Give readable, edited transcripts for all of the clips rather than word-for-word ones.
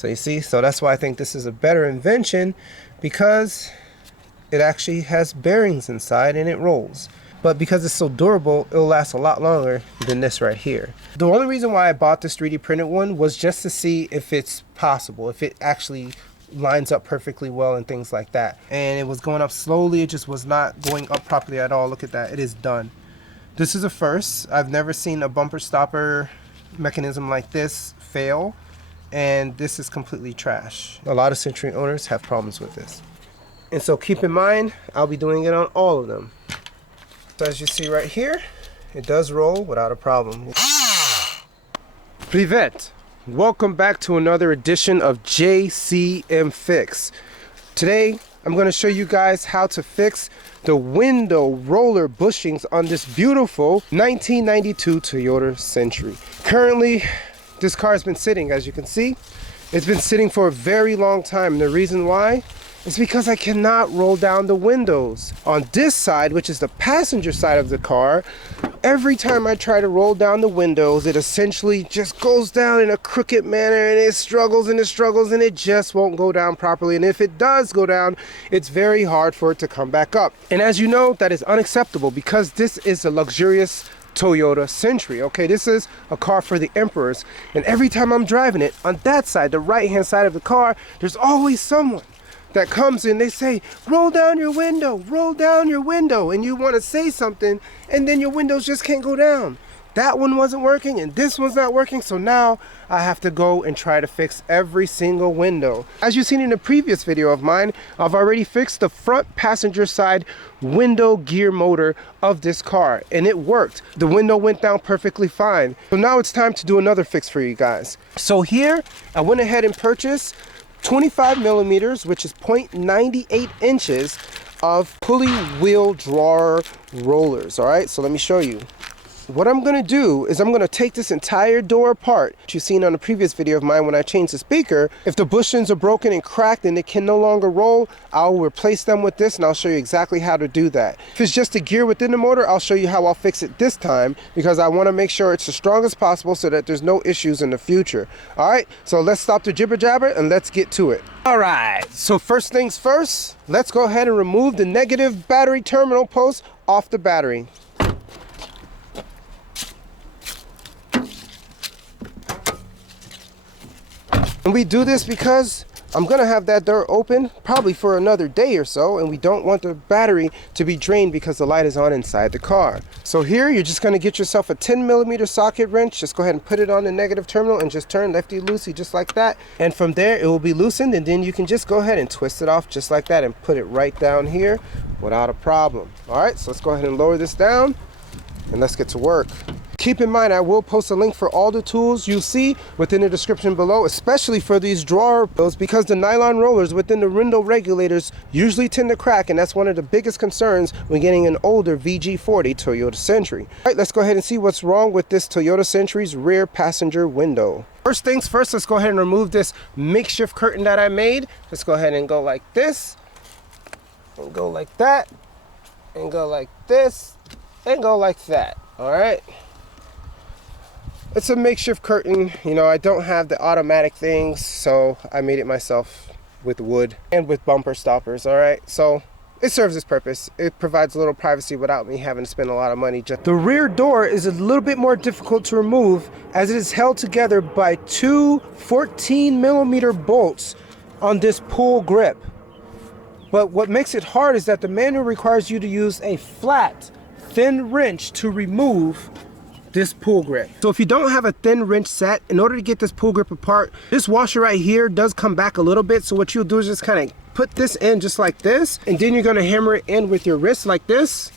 So you see, so that's why I think this is a better invention, because it actually has bearings inside and it rolls. But because it's so durable, it'll last a lot longer than this right here. The only reason why I bought this 3D printed one was just to see if it's possible, if it actually lines up perfectly well and things like that. And it was going up slowly, it just was not going up properly at all. Look at that, it is done. This is a first. I've never seen a bumper stopper mechanism like this fail, and this is completely trash. A lot of Century owners have problems with this. And so keep in mind, I'll be doing it on all of them. So as you see right here, it does roll without a problem. Privet! Welcome back to another edition of JCM Fix. Today, I'm going to show you guys how to fix the window roller bushings on this beautiful 1992 Toyota Century. Currently, this car has been sitting, as you can see. It's been sitting for a very long time. And the reason why? It's because I cannot roll down the windows. On this side, which is the passenger side of the car, every time I try to roll down the windows, it essentially just goes down in a crooked manner, and it struggles and it struggles, and it just won't go down properly. And if it does go down, it's very hard for it to come back up. And as you know, that is unacceptable, because this is a luxurious Toyota Century. Okay, this is a car for the emperors, and every time I'm driving it, on that side, the right hand side of the car, there's always someone that comes in, they say, roll down your window, and you want to say something, and then your windows just can't go down. That one wasn't working, and this one's not working, so now I have to go and try to fix every single window. As you've seen in the previous video of mine, I've already fixed the front passenger side window gear motor of this car, and it worked. The window went down perfectly fine. So now it's time to do another fix for you guys. So here, I went ahead and purchased 25 millimeters, which is 0.98 inches of pulley wheel drawer rollers. All right, so let me show you. What I'm going to do is I'm going to take this entire door apart, which you've seen on the previous video of mine when I changed the speaker. If the bushings are broken and cracked and it can no longer roll, I'll replace them with this, and I'll show you exactly how to do that. If it's just a gear within the motor, I'll show you how I'll fix it this time, because I want to make sure it's as strong as possible so that there's no issues in the future. All right, so let's stop the jibber jabber and let's get to it. All right, so first things first, let's go ahead and remove the negative battery terminal post off the battery. And we do this because I'm gonna have that door open probably for another day or so, and we don't want the battery to be drained because the light is on inside the car. So here, you're just gonna get yourself a 10 millimeter socket wrench. Just go ahead and put it on the negative terminal and just turn lefty-loosey just like that. And from there, it will be loosened, and then you can just go ahead and twist it off just like that and put it right down here without a problem. All right, so let's go ahead and lower this down and let's get to work. Keep in mind, I will post a link for all the tools you see within the description below, especially for these drawer pulls, because the nylon rollers within the window regulators usually tend to crack, and that's one of the biggest concerns when getting an older VG40 Toyota Century. All right, let's go ahead and see what's wrong with this Toyota Century's rear passenger window. First things first, let's go ahead and remove this makeshift curtain that I made. Let's go ahead and go like this, and go like that, and go like this, and go like that. All right. It's a makeshift curtain. You know, I don't have the automatic things, so I made it myself with wood and with bumper stoppers. All right, so it serves its purpose. It provides a little privacy without me having to spend a lot of money. The rear door is a little bit more difficult to remove, as it is held together by two 14 millimeter bolts on this pull grip. But what makes it hard is that the manual requires you to use a flat, thin wrench to remove this pull grip. So if you don't have a thin wrench set, in order to get this pull grip apart, this washer right here does come back a little bit. So what you'll do is just kind of put this in just like this, and then you're going to hammer it in with your wrist like this.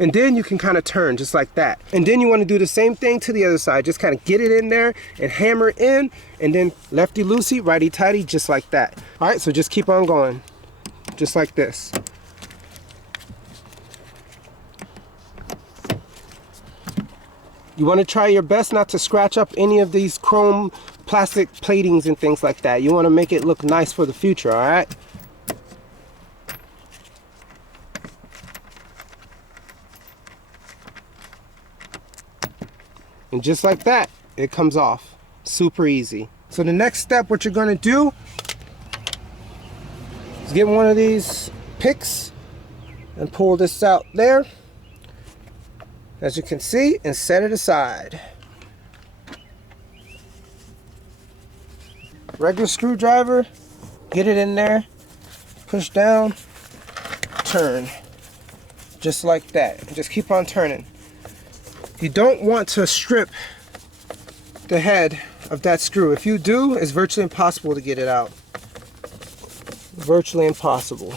And then you can kind of turn just like that. And then you want to do the same thing to the other side. Just kind of get it in there and hammer it in, and then lefty-loosey, righty-tighty, just like that. All right, so just keep on going, just like this. You want to try your best not to scratch up any of these chrome plastic platings and things like that. You want to make it look nice for the future, all right? And just like that, it comes off. Super easy. So the next step, what you're gonna do is get one of these picks and pull this out there, as you can see, and set it aside. Regular screwdriver, get it in there, push down, turn, just like that. And just keep on turning. You don't want to strip the head of that screw. If you do, it's virtually impossible to get it out. Virtually impossible.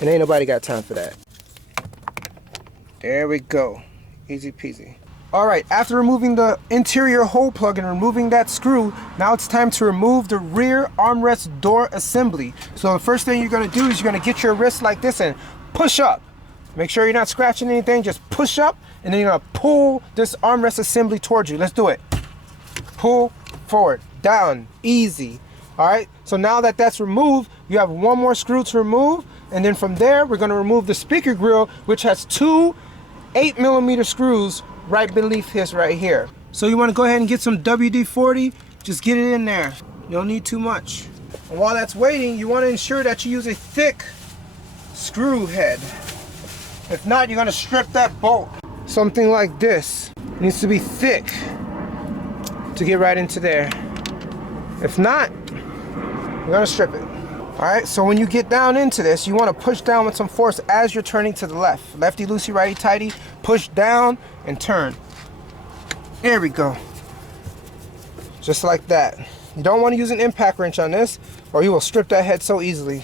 And ain't nobody got time for that. There we go. Easy peasy. Alright, after removing the interior hole plug and removing that screw, now it's time to remove the rear armrest door assembly. So the first thing you're going to do is you're going to get your wrist like this and push up. Make sure you're not scratching anything, just push up, and then you're going to pull this armrest assembly towards you. Let's do it. Pull forward, down, easy. Alright, so now that that's removed, you have one more screw to remove, and then from there we're going to remove the speaker grill, which has two 8mm screws right beneath his right here. So you want to go ahead and get some WD-40, just get it in there. You don't need too much. And while that's waiting, you want to ensure that you use a thick screw head. If not, you're going to strip that bolt. Something like this. It needs to be thick to get right into there. If not, you're going to strip it. Alright, so when you get down into this, you want to push down with some force as you're turning to the left. Lefty loosey, righty tighty, push down and turn. There we go. Just like that. You don't want to use an impact wrench on this, or you will strip that head so easily.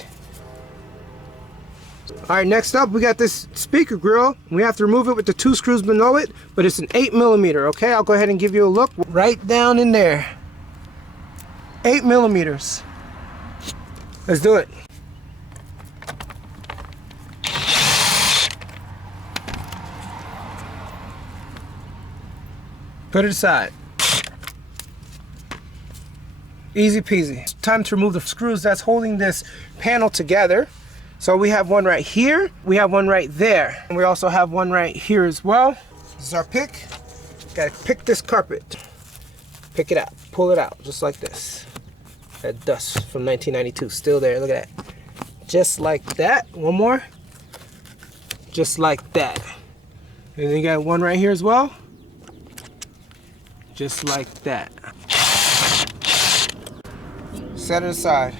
Alright, next up we got this speaker grill. We have to remove it with the two screws below it, but it's an 8mm, okay? I'll go ahead and give you a look. Right down in there. 8mm. Let's do it. Put it aside. Easy peasy. It's time to remove the screws that's holding this panel together. So we have one right here, we have one right there, and we also have one right here as well. This is our pick. Gotta pick this carpet. Pick it out, pull it out, just like this. That dust from 1992, still there, look at that. Just like that, one more. Just like that. And then you got one right here as well. Just like that. Set it aside.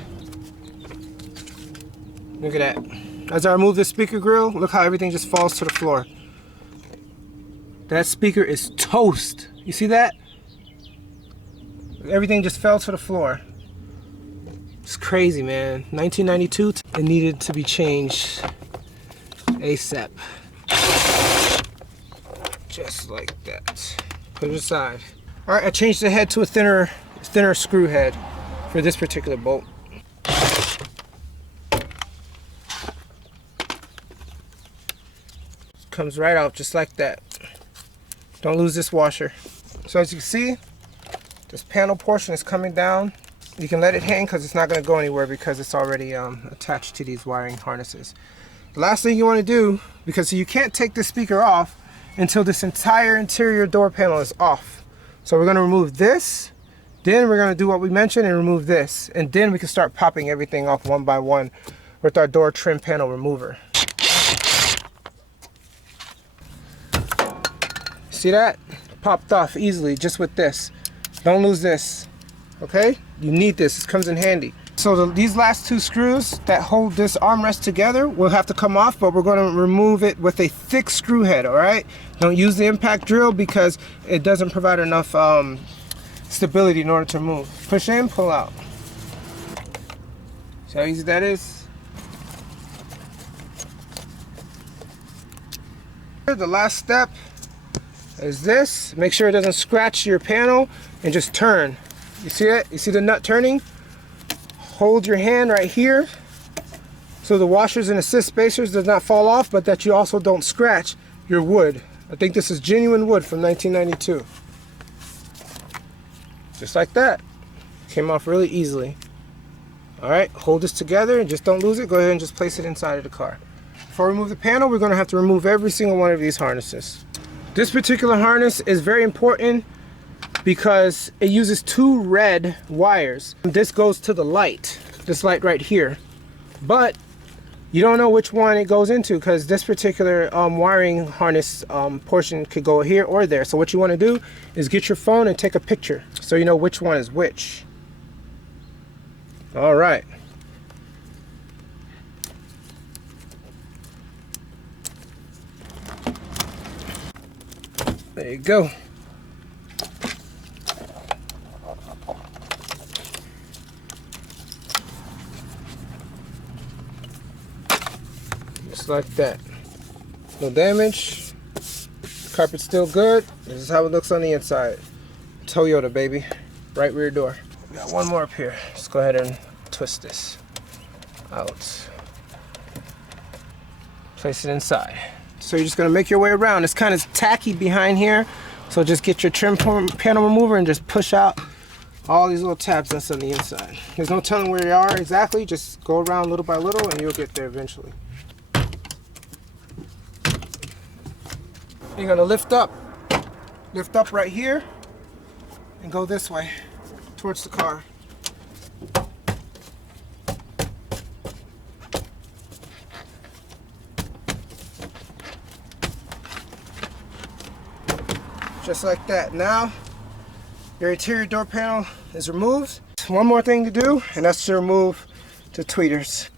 Look at that. As I remove this speaker grill, look how everything just falls to the floor. That speaker is toast. You see that? Everything just fell to the floor. It's crazy, man. 1992, it needed to be changed ASAP. Just like that. Put it aside. All right, I changed the head to a thinner screw head for this particular bolt. Comes right off just like that. Don't lose this washer. So as you can see, this panel portion is coming down. You can let it hang because it's not going to go anywhere because it's already attached to these wiring harnesses. The last thing you want to do, because you can't take this speaker off until this entire interior door panel is off. So we're going to remove this, then we're going to do what we mentioned and remove this, and then we can start popping everything off one by one with our door trim panel remover. See that? Popped off easily just with this. Don't lose this. Okay? You need this. This comes in handy. So these last two screws that hold this armrest together will have to come off, but we're going to remove it with a thick screw head, alright? Don't use the impact drill because it doesn't provide enough stability in order to move. Push in, pull out. See how easy that is? The last step is this. Make sure it doesn't scratch your panel and just turn. You see it? You see the nut turning? Hold your hand right here so the washers and assist spacers does not fall off, but that you also don't scratch your wood. I think this is genuine wood from 1992. Just like that. Came off really easily. Alright, hold this together and just don't lose it. Go ahead and just place it inside of the car. Before we remove the panel, we're going to have to remove every single one of these harnesses. This particular harness is very important because it uses 2 red wires. This goes to the light, this light right here. But you don't know which one it goes into because this particular wiring harness portion could go here or there. So what you want to do is get your phone and take a picture so you know which one is which. All right. There you go. Just like that. No damage. Carpet's still good. This is how it looks on the inside. Toyota, baby. Right rear door. Got one more up here. Just go ahead and twist this out. Place it inside. So you're just gonna make your way around. It's kind of tacky behind here. So just get your trim panel remover and just push out all these little tabs that's on the inside. There's no telling where they are exactly. Just go around little by little and you'll get there eventually. You're gonna lift up right here and go this way towards the car. Just like that. Now your interior door panel is removed. One more thing to do, and that's to remove the tweeters.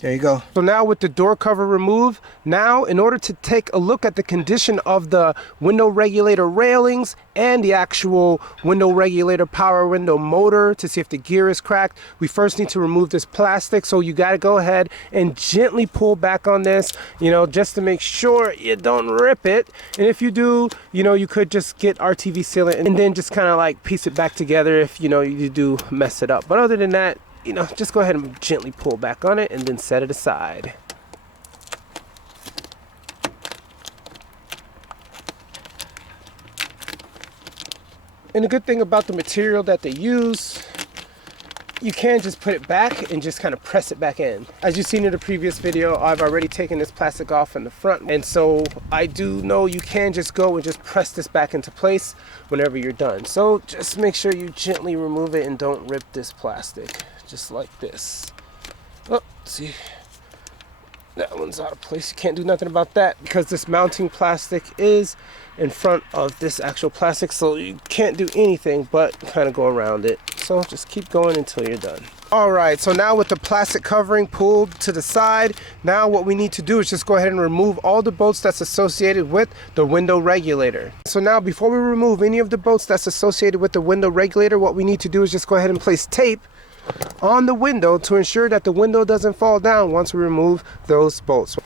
There you go. So now with the door cover removed, now in order to take a look at the condition of the window regulator railings and the actual window regulator power window motor to see if the gear is cracked, we first need to remove this plastic. So you got to go ahead and gently pull back on this, you know, just to make sure you don't rip it. And if you do, you know, you could just get RTV sealant and then just kind of like piece it back together if, you know, you do mess it up. But other than that, you know, just go ahead and gently pull back on it and then set it aside. And the good thing about the material that they use, you can just put it back and just kind of press it back in. As you've seen in the previous video, I've already taken this plastic off in the front. And so I do know you can just go and just press this back into place whenever you're done. So just make sure you gently remove it and don't rip this plastic. Just like this. Oh, see, that one's out of place. You can't do nothing about that because this mounting plastic is in front of this actual plastic, so you can't do anything but kind of go around it. So just keep going until you're done. All right, so now with the plastic covering pulled to the side, now what we need to do is just go ahead and remove all the bolts that's associated with the window regulator. So now before we remove any of the bolts that's associated with the window regulator, what we need to do is just go ahead and place tape on the window to ensure that the window doesn't fall down once we remove those bolts.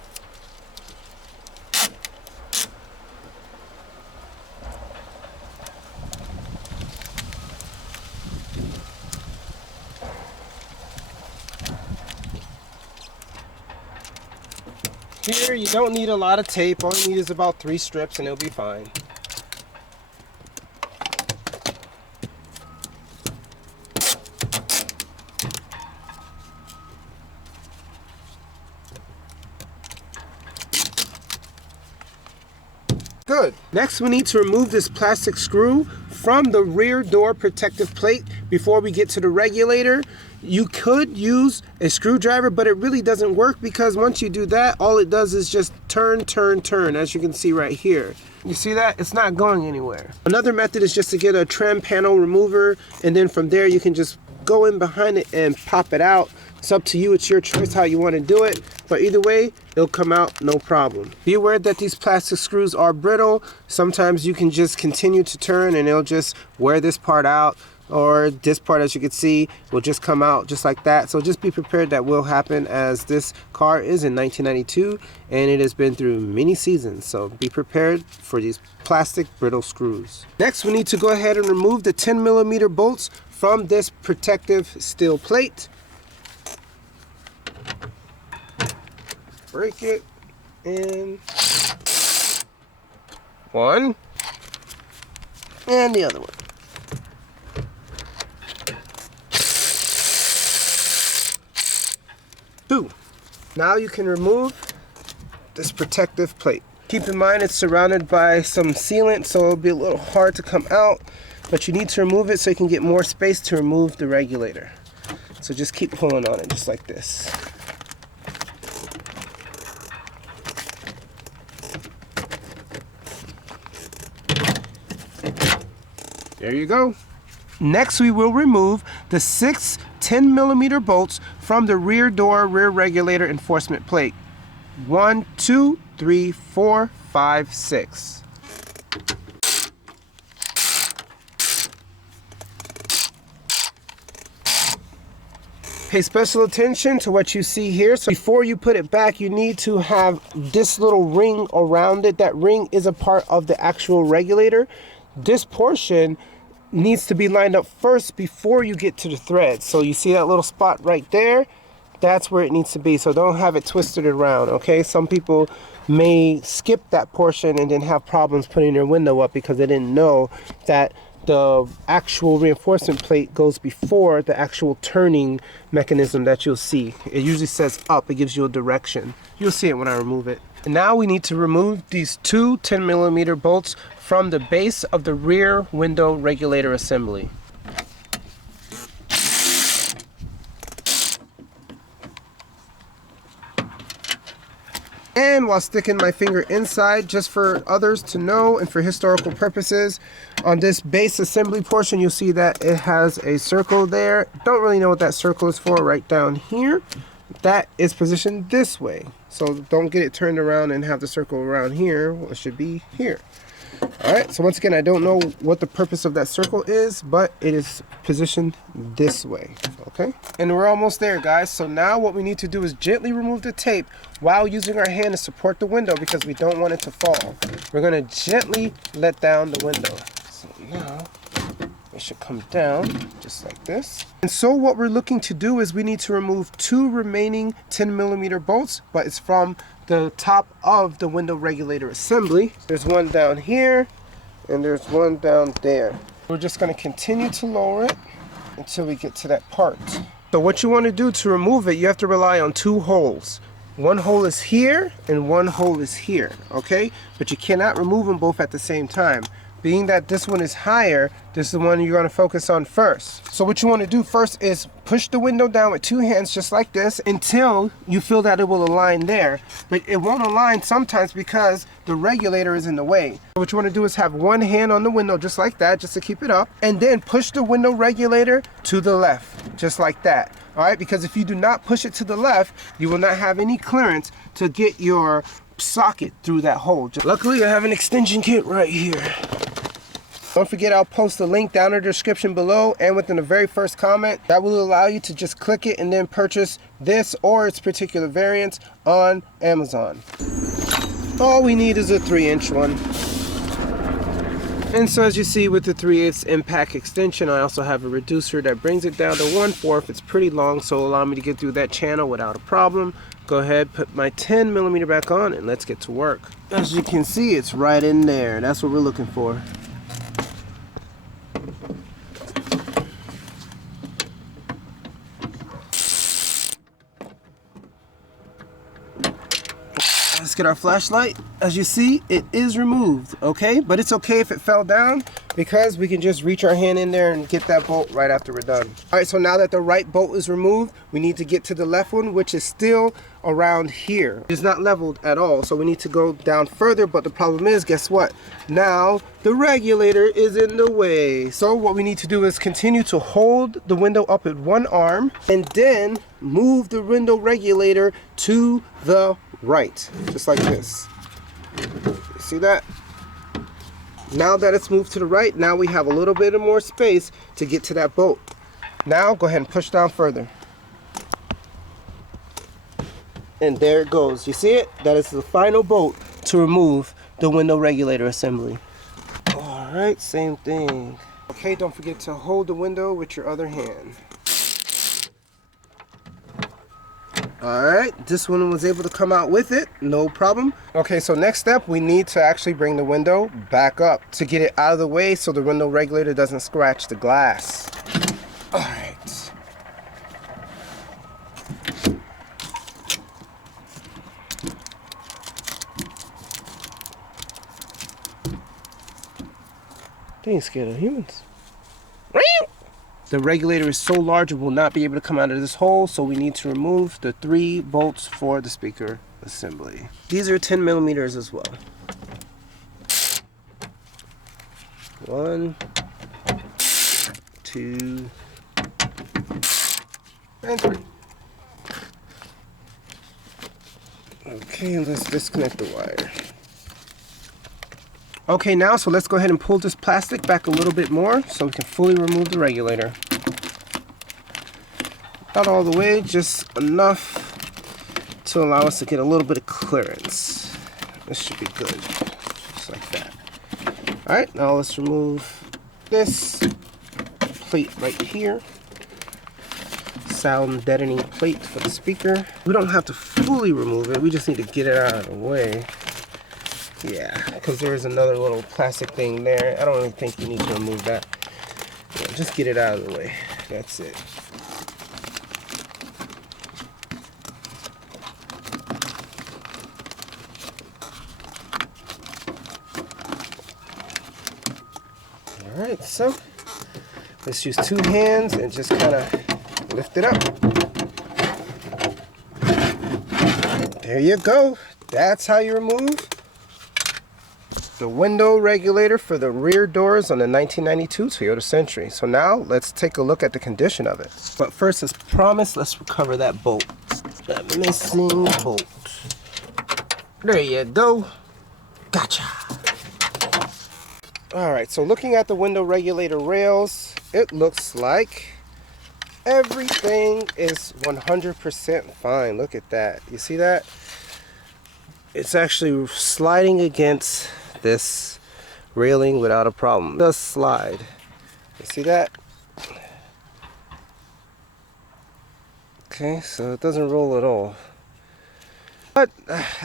Here you don't need a lot of tape. All you need is about 3 strips and it'll be fine. Good. Next we need to remove this plastic screw from the rear door protective plate before we get to the regulator. You could use a screwdriver, but it really doesn't work because once you do that, all it does is just turn, as you can see right here. You see that? It's not going anywhere. Another method is just to get a trim panel remover, and then from there you can just go in behind it and pop it out. It's up to you. It's your choice how you want to do it, but either way it'll come out no problem. Be aware that these plastic screws are brittle. Sometimes you can just continue to turn and it'll just wear this part out, or this part, as you can see, will just come out just like that. So just be prepared, that will happen, as this car is in 1992 and it has been through many seasons. So be prepared for these plastic brittle screws. Next we need to go ahead and remove the 10mm bolts from this protective steel plate. Break it in one and the other one. Two. Now you can remove this protective plate. Keep in mind it's surrounded by some sealant, so it'll be a little hard to come out, but you need to remove it so you can get more space to remove the regulator. So just keep pulling on it just like this. There you go. Next, we will remove the 6 10mm bolts from the rear door rear regulator enforcement plate. 1, 2, 3, 4, 5, 6. Pay special attention to what you see here. So before you put it back, you need to have this little ring around it. That ring is a part of the actual regulator. This portion needs to be lined up first before you get to the thread. So you see that little spot right there? That's where it needs to be. So don't have it twisted around, okay? Some people may skip that portion and then have problems putting their window up because they didn't know that the actual reinforcement plate goes before the actual turning mechanism that you'll see. It usually says up, it gives you a direction. You'll see it when I remove it. And now we need to remove these 2 10mm bolts from the base of the rear window regulator assembly. And while sticking my finger inside, just for others to know and for historical purposes, on this base assembly portion, you'll see that it has a circle there. Don't really know what that circle is for right down here. That is positioned this way. So don't get it turned around and have the circle around here. Well, it should be here. Alright, so once again, I don't know what the purpose of that circle is, but it is positioned this way, okay? And we're almost there, guys. So now what we need to do is gently remove the tape while using our hand to support the window because we don't want it to fall. We're going to gently let down the window. So now it should come down just like this. And so what we're looking to do is we need to remove 2 remaining 10mm bolts, but it's from the top of the window regulator assembly. There's one down here and there's one down there. We're just going to continue to lower it until we get to that part. So what you want to do to remove it, you have to rely on 2 holes. One hole is here and one hole is here, okay? But you cannot remove them both at the same time. Being that this one is higher, this is the one you're going to focus on first. So what you want to do first is push the window down with 2 hands just like this until you feel that it will align there. But it won't align sometimes because the regulator is in the way. What you want to do is have one hand on the window just like that, just to keep it up, and then push the window regulator to the left, just like that. Alright, because if you do not push it to the left, you will not have any clearance to get your socket through that hole. Luckily, I have an extension kit right here. Don't forget, I'll post the link down in the description below and within the very first comment. That will allow you to just click it and then purchase this or its particular variants on Amazon. All we need is a 3-inch one. And so as you see with the 3/8 impact extension, I also have a reducer that brings it down to 1/4. It's pretty long, so allow me to get through that channel without a problem. Go ahead, put my 10mm back on and let's get to work. As you can see, it's right in there. That's what we're looking for. Let's get our flashlight. As you see, it is removed, okay? But it's okay if it fell down because we can just reach our hand in there and get that bolt right after we're done. All right, so now that the right bolt is removed, we need to get to the left one, which is still around here. It's not leveled at all, so we need to go down further, but the problem is, guess what? Now the regulator is in the way. So what we need to do is continue to hold the window up with one arm and then move the window regulator to the right, just like this. You see that? Now that it's moved to the right, now we have a little bit more space to get to that bolt. Now go ahead and push down further. And there it goes. You see it? That is the final bolt to remove the window regulator assembly. Alright, same thing. Okay, don't forget to hold the window with your other hand. Alright, this one was able to come out with it, no problem. Okay, so next step, we need to actually bring the window back up to get it out of the way so the window regulator doesn't scratch the glass. Alright. They ain't scared of humans. The regulator is so large it will not be able to come out of this hole, so we need to remove the 3 bolts for the speaker assembly. These are 10 millimeters as well. 1, 2, and 3. Okay, let's disconnect the wire. Okay, now, so let's go ahead and pull this plastic back a little bit more so we can fully remove the regulator. Not all the way, just enough to allow us to get a little bit of clearance. This should be good, just like that. Alright, now let's remove this plate right here. Sound deadening plate for the speaker. We don't have to fully remove it, we just need to get it out of the way. Yeah, because there is another little plastic thing there. I don't really think you need to remove that. Yeah, just get it out of the way. That's it. Alright, so let's use 2 hands and just kind of lift it up. There you go. That's how you remove the window regulator for the rear doors on the 1992 Toyota Century. So now let's take a look at the condition of it. But first, as promised, let's recover that bolt. That missing bolt. There you go. Gotcha. Alright, so looking at the window regulator rails, it looks like everything is 100% fine. Look at that. You see that? It's actually sliding against this railing without a problem. It does slide. You see that? Okay, so it doesn't roll at all. But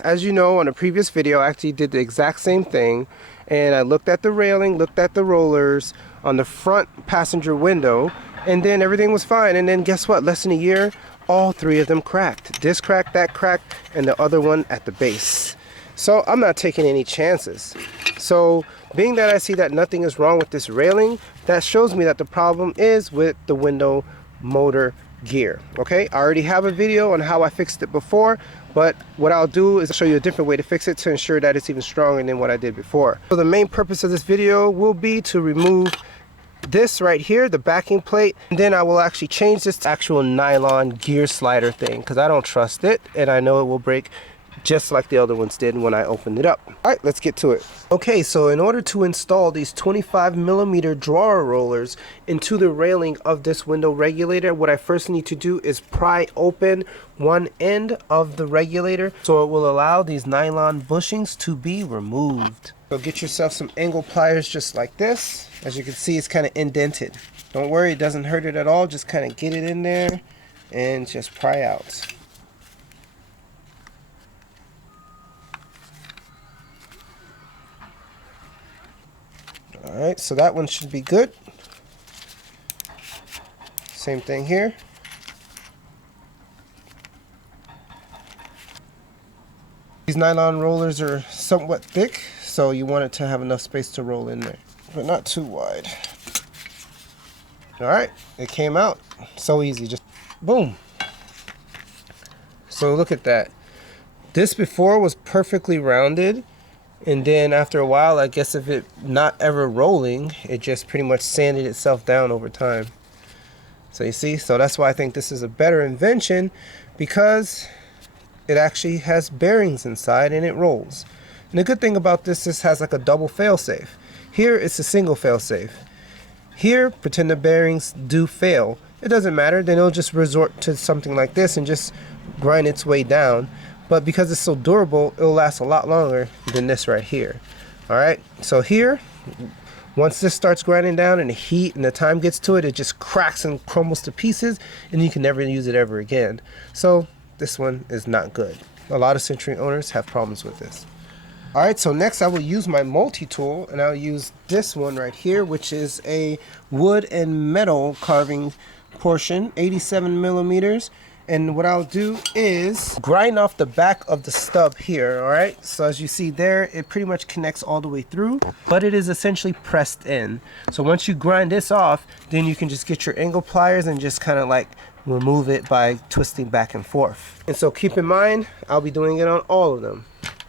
as you know, on a previous video, I actually did the exact same thing, and I looked at the railing, looked at the rollers on the front passenger window, and then everything was fine. And then guess what? Less than a year, all 3 of them cracked. This cracked, that cracked, and the other one at the base. So I'm not taking any chances. So being that I see that nothing is wrong with this railing, that shows me that the problem is with the window motor gear. Okay, I already have a video on how I fixed it before, but what I'll do is show you a different way to fix it to ensure that it's even stronger than what I did before. So the main purpose of this video will be to remove this right here, the backing plate, and then I will actually change this actual nylon gear slider thing because I don't trust it and I know it will break just like the other ones did when I opened it up. Alright, let's get to it. Okay, so in order to install these 25mm drawer rollers into the railing of this window regulator, what I first need to do is pry open one end of the regulator so it will allow these nylon bushings to be removed. So get yourself some angle pliers just like this. As you can see, it's kind of indented. Don't worry, it doesn't hurt it at all. Just kind of get it in there and just pry out. Alright, so that one should be good. Same thing here. These nylon rollers are somewhat thick, so you want it to have enough space to roll in there, but not too wide. Alright, it came out. So easy, just boom. So look at that. This before was perfectly rounded. And then after a while, I guess if it not ever rolling, it just pretty much sanded itself down over time. So you see, so that's why I think this is a better invention, because it actually has bearings inside and it rolls. And the good thing about this has like a double failsafe. Here it's a single failsafe. Here, pretend the bearings do fail. It doesn't matter, then it'll just resort to something like this and just grind its way down. But because it's so durable, it'll last a lot longer than this right here. Alright, so here, once this starts grinding down and the heat and the time gets to it, it just cracks and crumbles to pieces and you can never use it ever again. So this one is not good. A lot of Century owners have problems with this. Alright, so next I will use my multi-tool, and I'll use this one right here, which is a wood and metal carving portion, 87 millimeters. And what I'll do is grind off the back of the stub here, all right? So as you see there, it pretty much connects all the way through, but it is essentially pressed in. So once you grind this off, then you can just get your angle pliers and just kind of like remove it by twisting back and forth. And so keep in mind, I'll be doing it on all of them.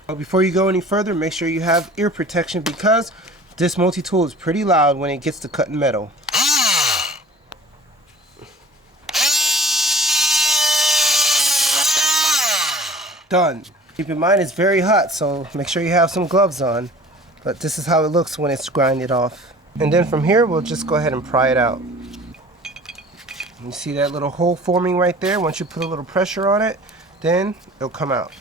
But before you go any further, make sure you have ear protection because this multi-tool is pretty loud when it gets to cutting metal. Done. Keep in mind it's very hot, so make sure you have some gloves on. But this is how it looks when it's grinded off. And then from here, we'll just go ahead and pry it out. You see that little hole forming right there? Once you put a little pressure on it, then it'll come out.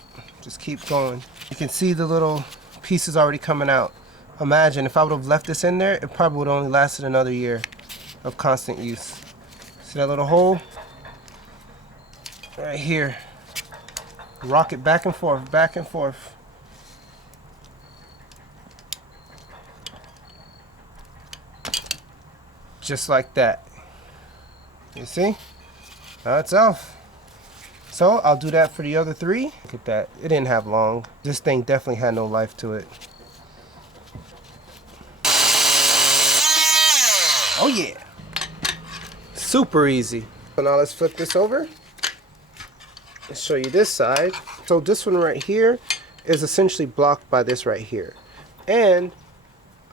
Just keep going. You can see the little pieces already coming out. Imagine if I would have left this in there, it probably would have only lasted another year of constant use. See that little hole? Right here. Rock it back and forth, back and forth. Just like that. You see? Now it's off. So I'll do that for the other three. Look at that. It didn't have long. This thing definitely had no life to it. Oh yeah. Super easy. So now let's flip this over. Let's show you this side. So this one right here is essentially blocked by this right here. And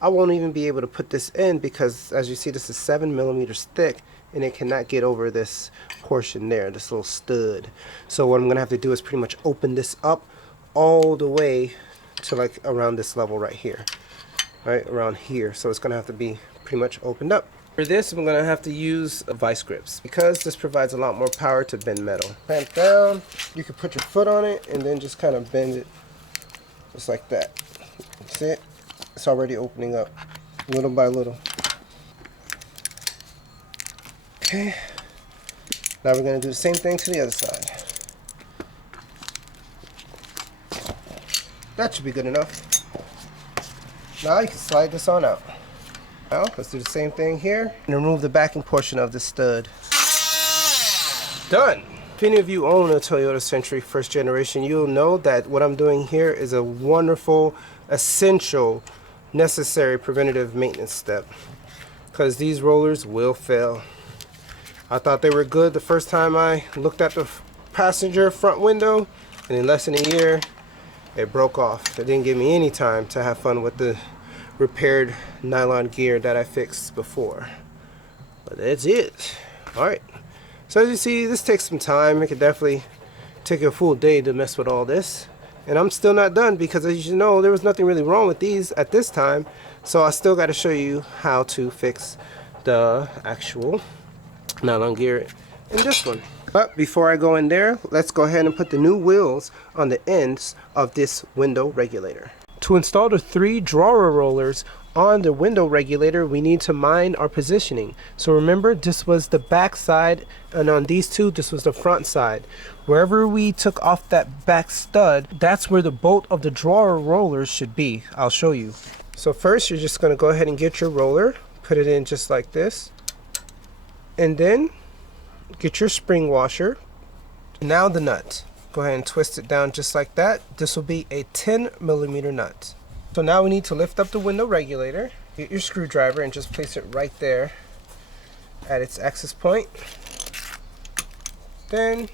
I won't even be able to put this in because as you see this is 7 millimeters thick and it cannot get over this portion there, this little stud. So what I'm gonna have to do is pretty much open this up all the way to like around this level right here. Right around here. So it's gonna have to be pretty much opened up. For this, I'm going to have to use vice grips because this provides a lot more power to bend metal. Clamp down, you can put your foot on it and then just kind of bend it just like that. See it? It's already opening up little by little. Okay, now we're going to do the same thing to the other side. That should be good enough. Now you can slide this on out. Now, let's do the same thing here and remove the backing portion of the stud. Done! If any of you own a Toyota Century first generation, you'll know that what I'm doing here is a wonderful, essential, necessary preventative maintenance step because these rollers will fail. I thought they were good the first time I looked at the passenger front window, and in less than a year, it broke off. It didn't give me any time to have fun with the repaired nylon gear that I fixed before. But that's it. Alright, so as you see, this takes some time. It could definitely take a full day to mess with all this, and I'm still not done because as you know there was nothing really wrong with these at this time, so I still got to show you how to fix the actual nylon gear in this one. But before I go in there, let's go ahead and put the new wheels on the ends of this window regulator. To install the 3 drawer rollers on the window regulator, we need to mind our positioning. So remember, this was the back side, and on these two, this was the front side. Wherever we took off that back stud, that's where the bolt of the drawer rollers should be. I'll show you. So first, you're just going to go ahead and get your roller, put it in just like this, and then get your spring washer. Now the nut. Go ahead and twist it down just like that. This will be a 10 millimeter nut. So now we need to lift up the window regulator. Get your screwdriver and just place it right there at its access point. Then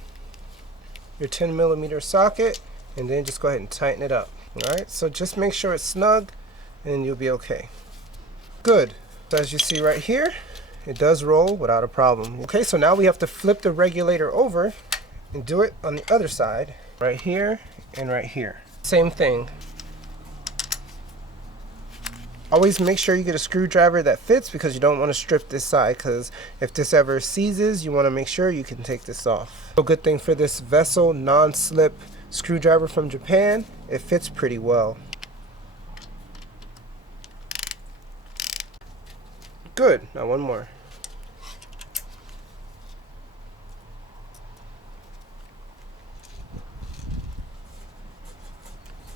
your 10 millimeter socket, and then just go ahead and tighten it up. Alright, so just make sure it's snug and you'll be okay. Good. So as you see right here, it does roll without a problem. Okay, so now we have to flip the regulator over and do it on the other side, right here and right here. Same thing. Always make sure you get a screwdriver that fits because you don't want to strip this side, because if this ever seizes, you want to make sure you can take this off. So good thing for this Vessel non-slip screwdriver from Japan, it fits pretty well. Good. Now one more.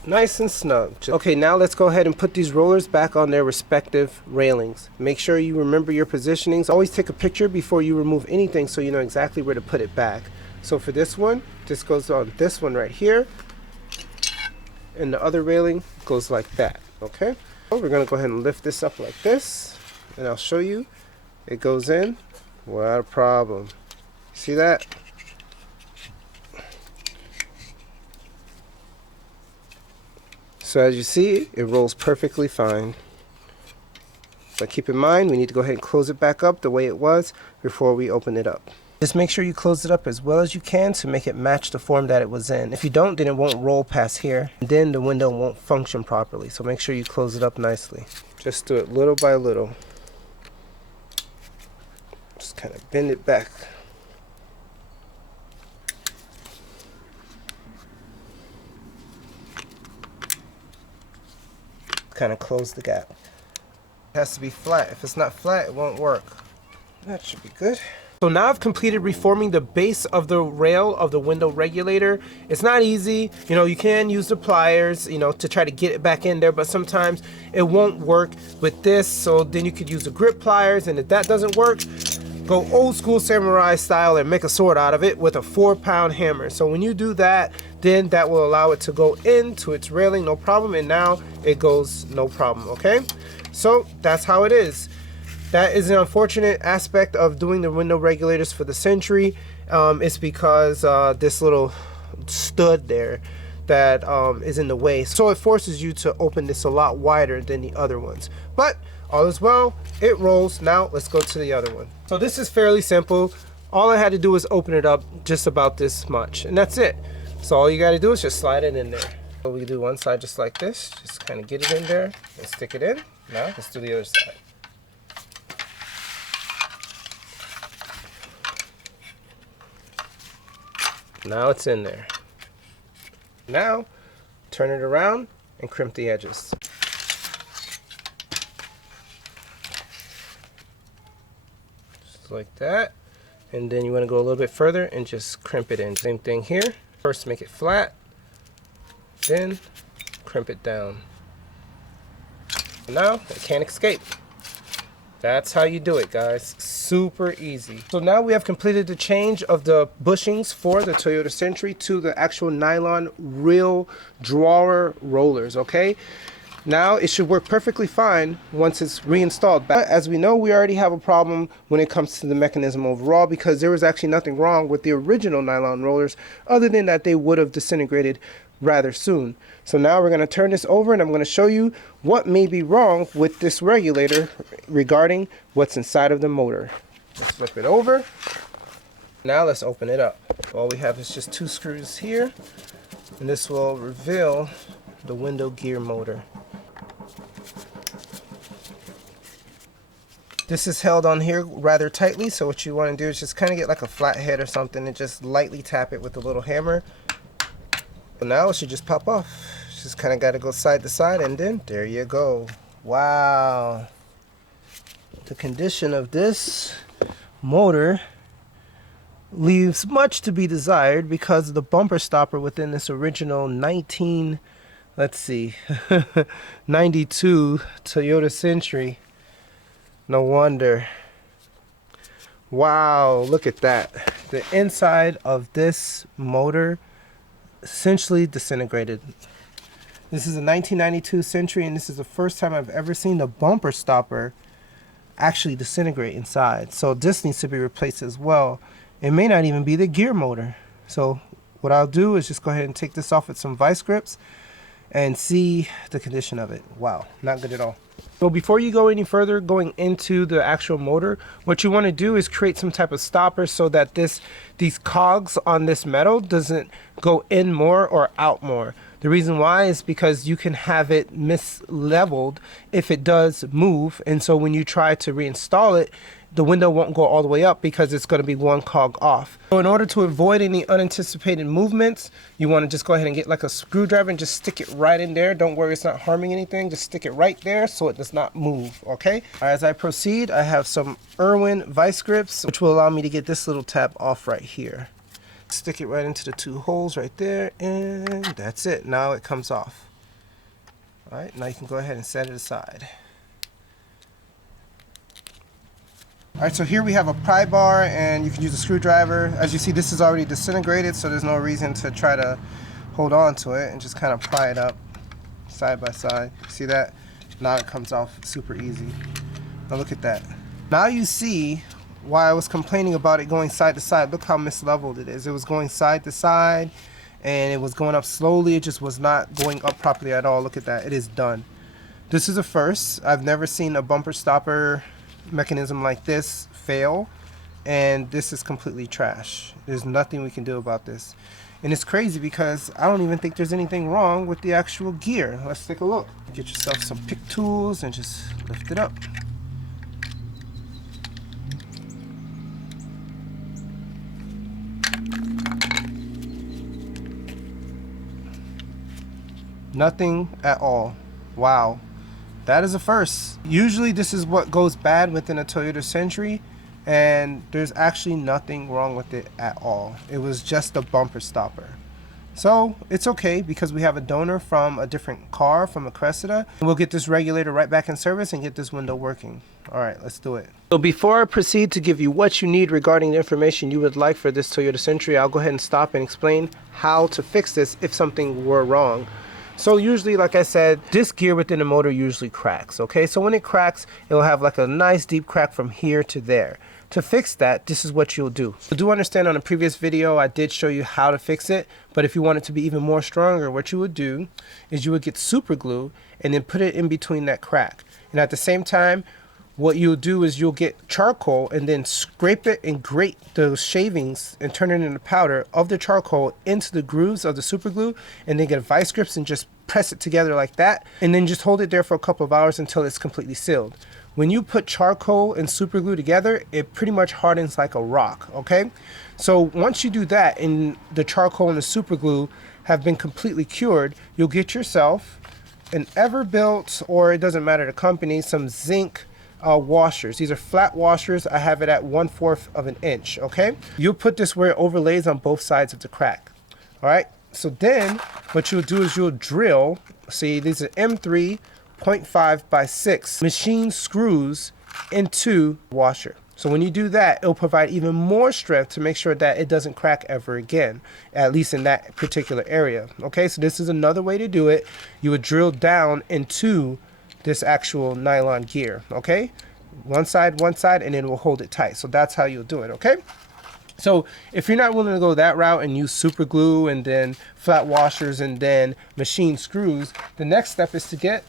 Nice and snug. Okay, now let's go ahead and put these rollers back on their respective railings. Make sure you remember your positionings. Always take a picture before you remove anything so you know exactly where to put it back. So for this one, this goes on this one right here, and the other railing goes like that. Okay, so we're gonna go ahead and lift this up like this, and I'll show you. It goes in without a problem. See that? So as you see, it rolls perfectly fine. But keep in mind, we need to go ahead and close it back up the way it was before we open it up. Just make sure you close it up as well as you can to make it match the form that it was in. If you don't, then it won't roll past here. And then the window won't function properly. So make sure you close it up nicely. Just do it little by little. Just kind of bend it back. Kind of close the gap. It has to be flat. If it's not flat, it won't work. That should be good. So now I've completed reforming the base of the rail of the window regulator. It's not easy. You know, you can use the pliers, you know, to try to get it back in there, but sometimes it won't work with this. So then you could use the grip pliers, and if that doesn't work, go old school samurai style and make a sword out of it with a 4-pound hammer. So when you do that, then that will allow it to go into its railing, no problem, and now it goes no problem, okay? So that's how it is. That is an unfortunate aspect of doing the window regulators for the Century. It's because this little stud there that is in the way. So it forces you to open this a lot wider than the other ones. But all is well, it rolls. Now let's go to the other one. So this is fairly simple. All I had to do was open it up just about this much, and that's it. So all you got to do is just slide it in there. So we do one side just like this, just kind of get it in there and stick it in. Now let's do the other side. Now it's in there. Now turn it around and crimp the edges. Just like that. And then you want to go a little bit further and just crimp it in. Same thing here. First make it flat, then crimp it down. Now it can't escape. That's how you do it, guys. Super easy. So now we have completed the change of the bushings for the Toyota Century to the actual nylon real drawer rollers, okay? Now it should work perfectly fine once it's reinstalled. But as we know, we already have a problem when it comes to the mechanism overall, because there was actually nothing wrong with the original nylon rollers other than that they would have disintegrated rather soon. So now we're going to turn this over and I'm going to show you what may be wrong with this regulator regarding what's inside of the motor. Let's flip it over. Now let's open it up. All we have is just 2 screws here, and this will reveal the window gear motor. This is held on here rather tightly, so what you want to do is just kind of get like a flat head or something and just lightly tap it with a little hammer. But now it should just pop off. Just kind of got to go side to side, and then there you go. Wow. The condition of this motor leaves much to be desired because of the bumper stopper within this original 92 Toyota Century. No wonder. Wow, look at that. The inside of this motor essentially disintegrated. This is a 1992 Century, and this is the first time I've ever seen the bumper stopper actually disintegrate inside. So this needs to be replaced as well. It may not even be the gear motor. So what I'll do is just go ahead and take this off with some vice grips and see the condition of it. Wow, not good at all. So before you go any further going into the actual motor, what you want to do is create some type of stopper so that these cogs on this metal doesn't go in more or out more. The reason why is because you can have it misleveled if it does move, and so when you try to reinstall it, the window won't go all the way up because it's going to be one cog off. So in order to avoid any unanticipated movements, you want to just go ahead and get like a screwdriver and just stick it right in there. Don't worry, it's not harming anything. Just stick it right there so it does not move, okay? As I proceed, I have some Irwin vice grips, which will allow me to get this little tab off right here. Stick it right into the 2 holes right there, and that's it. Now it comes off. All right, now you can go ahead and set it aside. All right, so here we have a pry bar, and you can use a screwdriver. As you see, this is already disintegrated, so there's no reason to try to hold on to it, and just kind of pry it up side by side. See that? Now it comes off super easy. Now look at that. Now you see why I was complaining about it going side to side. Look how misleveled it is. It was going side to side, and it was going up slowly. It just was not going up properly at all. Look at that. It is done. This is a first. I've never seen a bumper stopper mechanism like this fail, and this is completely trash. There's nothing we can do about this, and it's crazy because I don't even think there's anything wrong with the actual gear. Let's take a look. Get yourself some pick tools and just lift it up. Nothing at all. Wow. That is a first. Usually this is what goes bad within a Toyota Century, and there's actually nothing wrong with it at all. It was just a bumper stopper. So it's okay because we have a donor from a different car, from a Cressida. We'll get this regulator right back in service and get this window working. All right, let's do it. So before I proceed to give you what you need regarding the information you would like for this Toyota Century, I'll go ahead and stop and explain how to fix this if something were wrong. So usually, like I said, this gear within the motor usually cracks, okay? So when it cracks, it'll have like a nice deep crack from here to there. To fix that, this is what you'll do. So do understand on a previous video, I did show you how to fix it, but if you want it to be even more stronger, what you would do is you would get super glue and then put it in between that crack. And at the same time, what you'll do is you'll get charcoal and then scrape it and grate those shavings and turn it into powder of the charcoal into the grooves of the super glue, and then get vice grips and just press it together like that, and then just hold it there for a couple of hours until it's completely sealed. When you put charcoal and super glue together, it pretty much hardens like a rock, okay? So once you do that and the charcoal and the super glue have been completely cured, you'll get yourself an Everbuilt, or it doesn't matter the company, some zinc washers. These are flat washers. I have it at 1/4 of an inch, okay? You'll put this where it overlays on both sides of the crack, all right? So then what you'll do is you'll drill, see these are M3 0.5 by 6 machine screws into the washer. So when you do that, it'll provide even more strength to make sure that it doesn't crack ever again, at least in that particular area, okay? So this is another way to do it. You would drill down into this actual nylon gear, okay? One side, and then we'll hold it tight. So that's how you'll do it, okay? So if you're not willing to go that route and use super glue and then flat washers and then machine screws, the next step is to get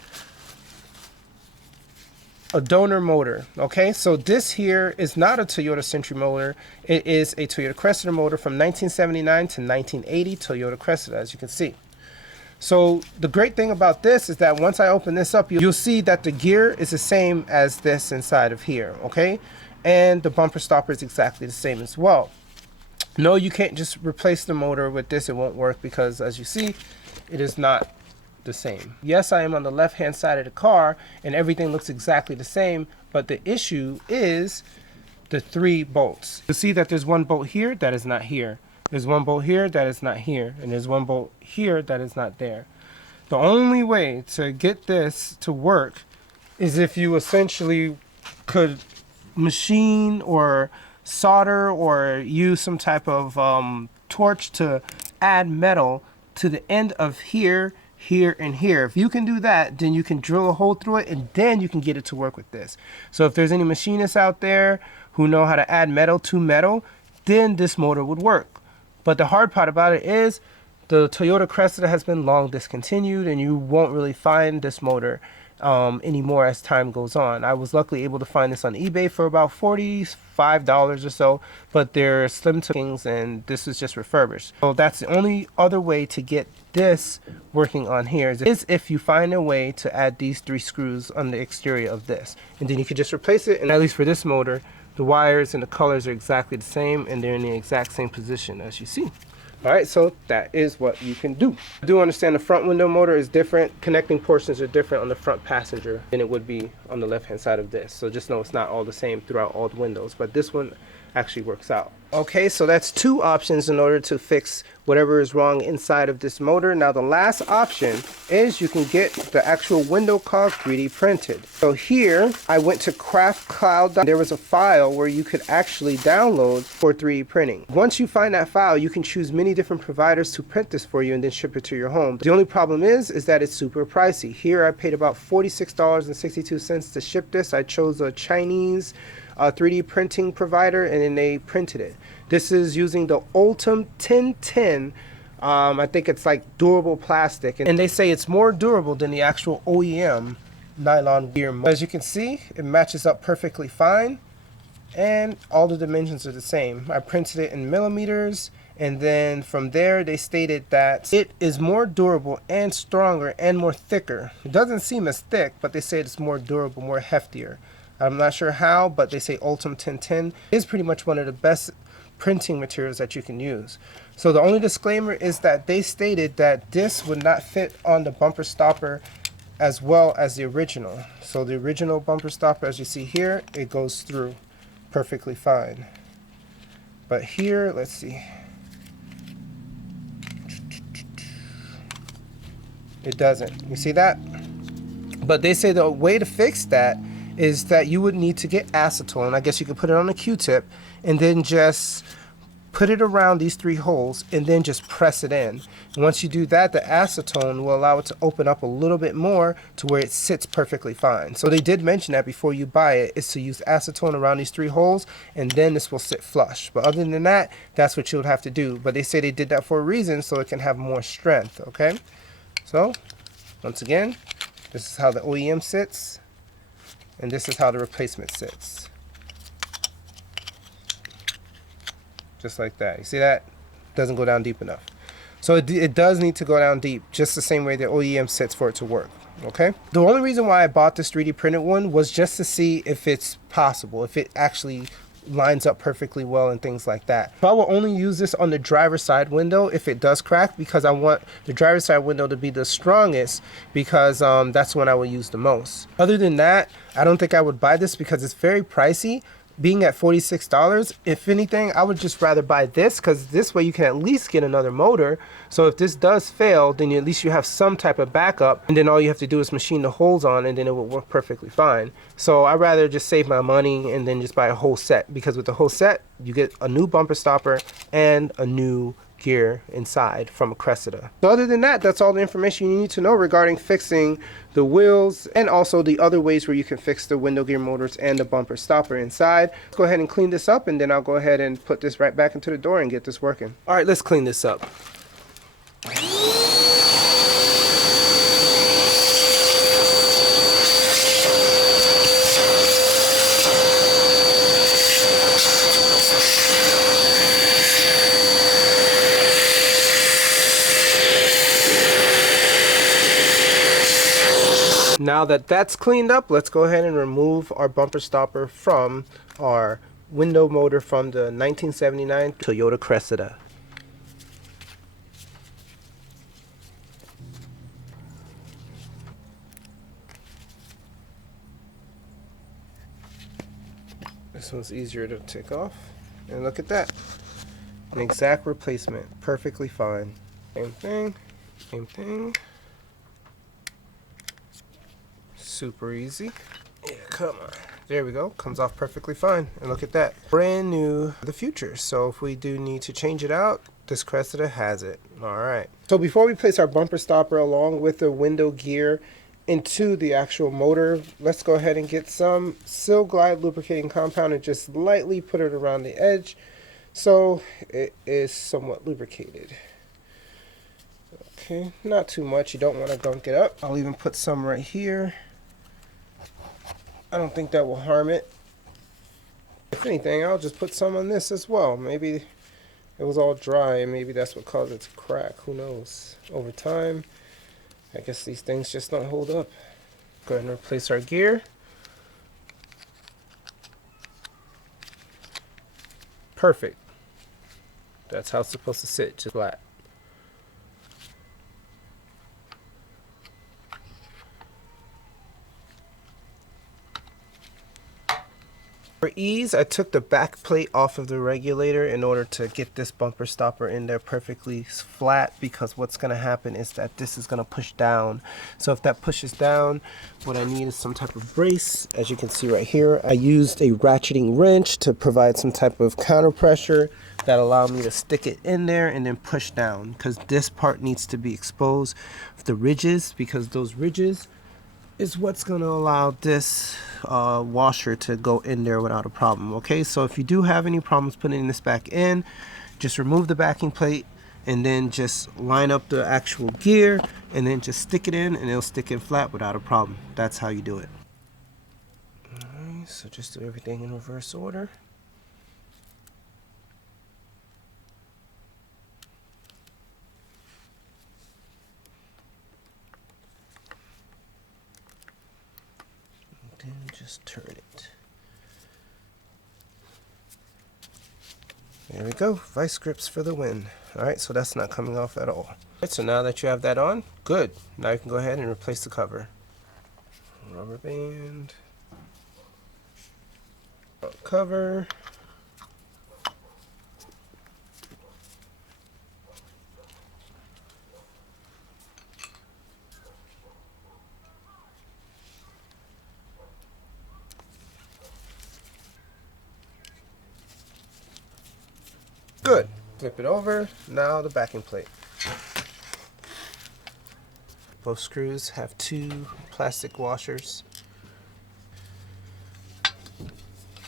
a donor motor, okay? So this here is not a Toyota Century motor. It is a Toyota Cressida motor from 1979 to 1980 Toyota Cressida, as you can see. So the great thing about this is that once I open this up, you'll see that the gear is the same as this inside of here, okay? And the bumper stopper is exactly the same as well. No, you can't just replace the motor with this. It won't work because, as you see, it is not the same. Yes, I am on the left-hand side of the car and everything looks exactly the same, but the issue is the 3 bolts. You'll see that there's one bolt here that is not here. There's one bolt here that is not here, and there's one bolt here that is not there. The only way to get this to work is if you essentially could machine or solder or use some type of torch to add metal to the end of here, here, and here. If you can do that, then you can drill a hole through it, and then you can get it to work with this. So if there's any machinists out there who know how to add metal to metal, then this motor would work. But the hard part about it is the Toyota Cressida has been long discontinued, and you won't really find this motor anymore as time goes on. I was luckily able to find this on eBay for about $45 or so, but they're slim pickings, and this is just refurbished. So that's the only other way to get this working on here is if you find a way to add these 3 screws on the exterior of this, and then you could just replace it. And at least for this motor, the wires and the colors are exactly the same, and they're in the exact same position as you see. All right, so that is what you can do. I do understand the front window motor is different. Connecting portions are different on the front passenger than it would be on the left-hand side of this. So just know it's not all the same throughout all the windows. But this one actually works out. Okay, so that's two options in order to fix whatever is wrong inside of this motor. Now the last option is you can get the actual window cog 3D printed. So here I went to Craft Cloud. There was a file where you could actually download for 3D printing. Once you find that file, you can choose many different providers to print this for you and then ship it to your home. The only problem is that it's super pricey. Here I paid about $46.62 to ship this. I chose a Chinese 3D printing provider, and then they printed it. This is using the Ultim 1010. I think it's like durable plastic, and they say it's more durable than the actual OEM nylon gear. As you can see, it matches up perfectly fine, and all the dimensions are the same. I printed it in millimeters, and then from there they stated that it is more durable and stronger and more thicker. It doesn't seem as thick, but they say it's more durable, more heftier. I'm not sure how, but they say Ultim 1010 is pretty much one of the best printing materials that you can use. So the only disclaimer is that they stated that this would not fit on the bumper stopper as well as the original. So the original bumper stopper, as you see here, it goes through perfectly fine. But here, let's see. It doesn't. You see that? But they say the way to fix that is that you would need to get acetone. I guess you could put it on a Q-tip and then just put it around these three holes and then just press it in. And once you do that, the acetone will allow it to open up a little bit more to where it sits perfectly fine. So they did mention that before you buy it, is to use acetone around these three holes, and then this will sit flush. But other than that, that's what you would have to do. But they say they did that for a reason, so it can have more strength, okay? So, once again, this is how the OEM sits. And this is how the replacement sits. Just like that. You see that? Doesn't go down deep enough. So it does need to go down deep, just the same way the OEM sits for it to work. Okay? The only reason why I bought this 3D printed one was just to see if it's possible, if it actually lines up perfectly well and things like that. So I will only use this on the driver's side window if it does crack, because I want the driver's side window to be the strongest, because that's when I will use the most. Other than that, I don't think I would buy this because it's very pricey. Being at $46, if anything, I would just rather buy this, because this way you can at least get another motor. So if this does fail, then at least you have some type of backup, and then all you have to do is machine the holes on, and then it will work perfectly fine. So I'd rather just save my money and then just buy a whole set, because with the whole set, you get a new bumper stopper and a new gear inside from a Cressida. So other than that, that's all the information you need to know regarding fixing the wheels, and also the other ways where you can fix the window gear motors and the bumper stopper inside. Let's go ahead and clean this up, and then I'll go ahead and put this right back into the door and get this working. All right, let's clean this up. Now that that's cleaned up, let's go ahead and remove our bumper stopper from our window motor from the 1979 Toyota Cressida. This one's easier to take off. And look at that. An exact replacement. Perfectly fine. Same thing. Same thing. Super easy. Yeah, come on. There we go. Comes off perfectly fine. And look at that. Brand new for the future. So if we do need to change it out, this Cressida has it. Alright. So before we place our bumper stopper along with the window gear into the actual motor, let's go ahead and get some Sil Glide lubricating compound and just lightly put it around the edge so it is somewhat lubricated. Okay, not too much. You don't want to gunk it up. I'll even put some right here. I don't think that will harm it. If anything, I'll just put some on this as well. Maybe it was all dry and maybe that's what caused it to crack. Who knows? Over time, I guess these things just don't hold up. Go ahead and replace our gear. Perfect. That's how it's supposed to sit, just flat. ease, I took the back plate off of the regulator in order to get this bumper stopper in there perfectly flat, because what's going to happen is that this is going to push down. So if that pushes down, what I need is some type of brace. As you can see right here, I used a ratcheting wrench to provide some type of counter pressure that allowed me to stick it in there and then push down, because this part needs to be exposed, the ridges, because those ridges is what's going to allow this washer to go in there without a problem. Okay, so if you do have any problems putting this back in, just remove the backing plate and then just line up the actual gear and then just stick it in, and it'll stick in flat without a problem. That's how you do it. Alright, so just do everything in reverse order. And just turn it. There we go, vice grips for the win. Alright, so that's not coming off at all. Alright, so now that you have that on, good. Now you can go ahead and replace the cover. Rubber band. Cover. Good. Flip it over. Now the backing plate. Both screws have 2 plastic washers.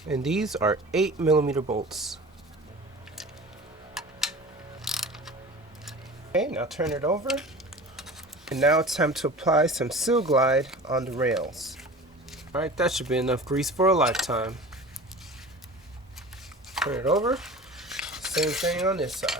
And these are 8mm bolts. Okay, now turn it over. And now it's time to apply some Seal Glide on the rails. Alright, that should be enough grease for a lifetime. Turn it over. Same thing on this side.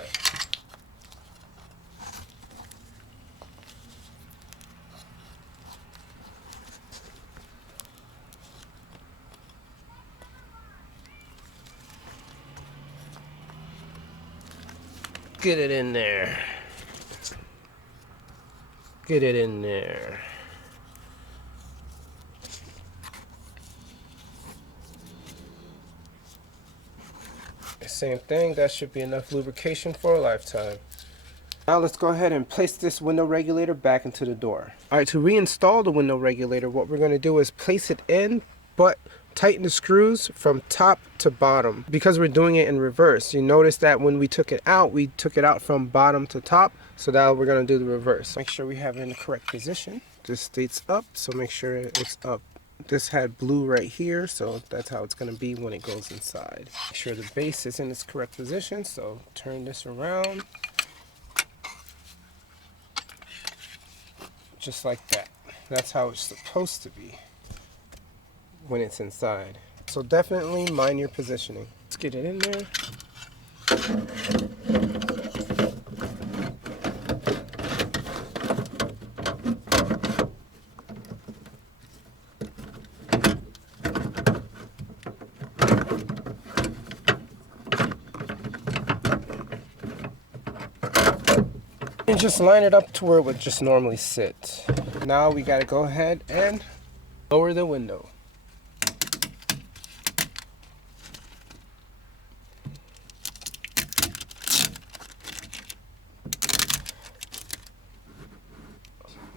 Get it in there. Get it in there. Same thing, that should be enough lubrication for a lifetime. Now let's go ahead and place this window regulator back into the door. Alright, to reinstall the window regulator, what we're going to do is place it in, but tighten the screws from top to bottom. Because we're doing it in reverse, you notice that when we took it out from bottom to top, so now we're going to do the reverse. Make sure we have it in the correct position. This states up, so make sure it's up. This had blue right here, so that's how it's going to be when it goes inside. Make sure the base is in its correct position, so turn this around. Just like that. That's how it's supposed to be when it's inside. So definitely mind your positioning. Let's get it in there. And just line it up to where it would just normally sit. Now we gotta go ahead and lower the window.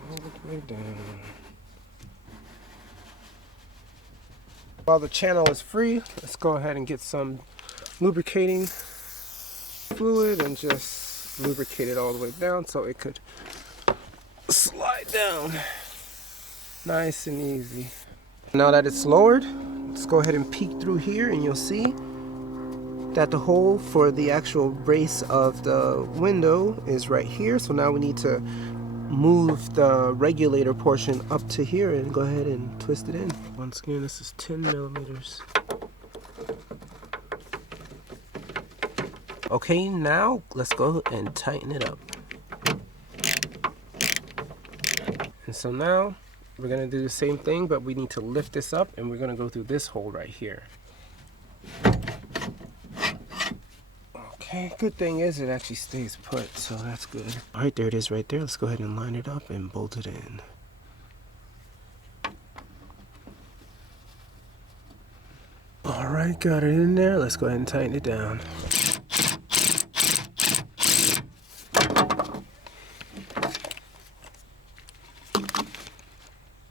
All the way down. While the channel is free, let's go ahead and get some lubricating fluid and just lubricate it all the way down so it could slide down nice and easy. Now that it's lowered, let's go ahead and peek through here, and you'll see that the hole for the actual brace of the window is right here. So now we need to move the regulator portion up to here and go ahead and twist it in. Once again, this is 10mm. Okay, now let's go and tighten it up. And so now we're going to do the same thing, but we need to lift this up, and we're going to go through this hole right here. Okay, good thing is it actually stays put, so that's good. Alright, there it is right there. Let's go ahead and line it up and bolt it in. Alright Got it in there. Let's go ahead and tighten it down.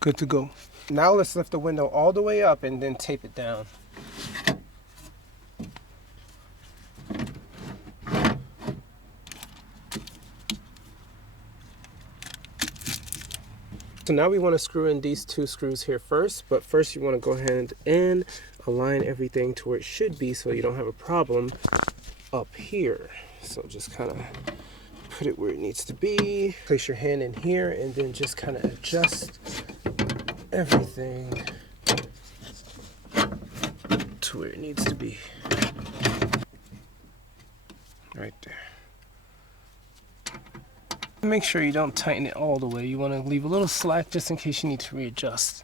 Good to go. Now let's lift the window all the way up and then tape it down. So now we want to screw in these two screws here first, but first you want to go ahead and align everything to where it should be so you don't have a problem up here. So just kind of put it where it needs to be. Place your hand in here and then just kind of adjust everything to where it needs to be. Right there. Make sure you don't tighten it all the way. You want to leave a little slack just in case you need to readjust.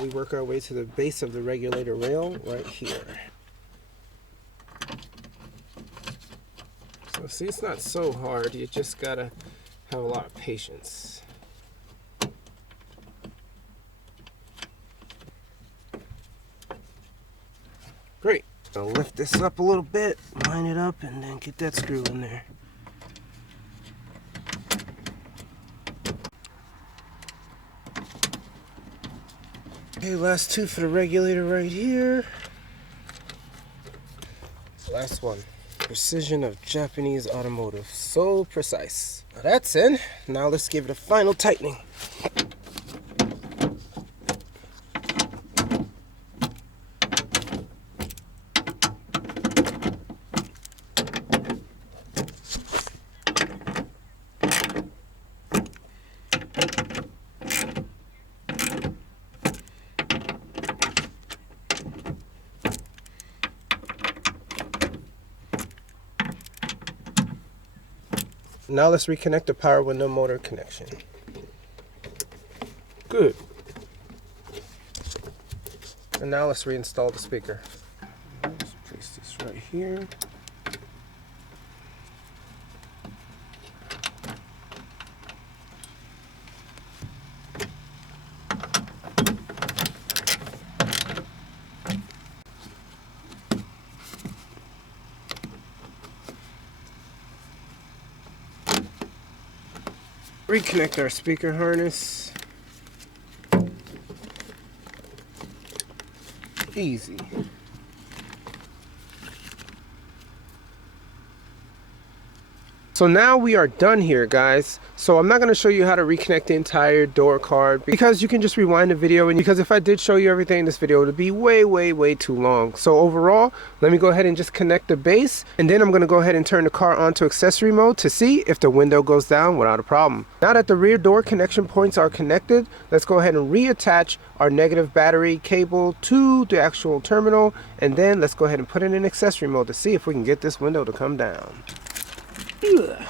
We work our way to the base of the regulator rail right here. So see, it's not so hard. You just gotta have a lot of patience. Great. I'll lift this up a little bit, line it up, and then get that screw in there. Okay, last two for the regulator right here. Last one. Precision of Japanese automotive. So precise. Now that's in. Now let's give it a final tightening. Now let's reconnect the power window motor connection. Good. And now let's reinstall the speaker. Let's place this right here. Reconnect our speaker harness. Easy. So now we are done here, guys. So I'm not going to show you how to reconnect the entire door card because you can just rewind the video, and because if I did show you everything in this video, it would be way too long. So overall, let me go ahead and just connect the base, and then I'm going to go ahead and turn the car on to accessory mode to see if the window goes down without a problem. Now that the rear door connection points are connected, let's go ahead and reattach our negative battery cable to the actual terminal, and then let's go ahead and put it in accessory mode to see if we can get this window to come down. Yeah.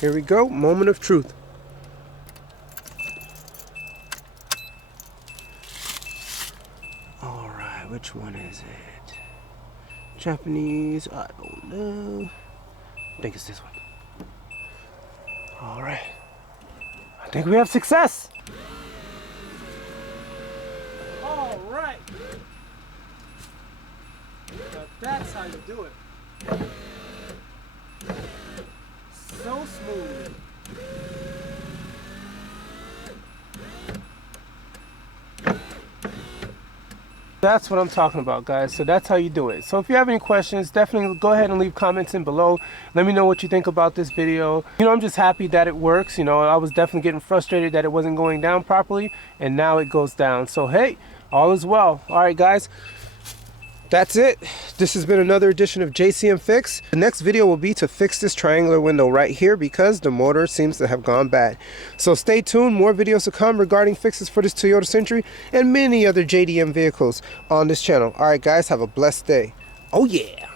Here we go, moment of truth. All right, which one is it? Japanese, I don't know. I think it's this one. All right, I think we have success. All right, now that's how you do it. So smooth. That's what I'm talking about, guys. So that's how you do it. So if you have any questions, definitely go ahead and leave comments in below. Let me know what you think about this video. You know, I'm just happy that it works. You know, I was definitely getting frustrated that it wasn't going down properly, and now it goes down. So hey, all is well. All right, guys. That's it. This has been another edition of JCM Fix. The next video will be to fix this triangular window right here because the motor seems to have gone bad. So stay tuned. More videos to come regarding fixes for this Toyota Century and many other JDM vehicles on this channel. All right, guys, have a blessed day. Oh yeah.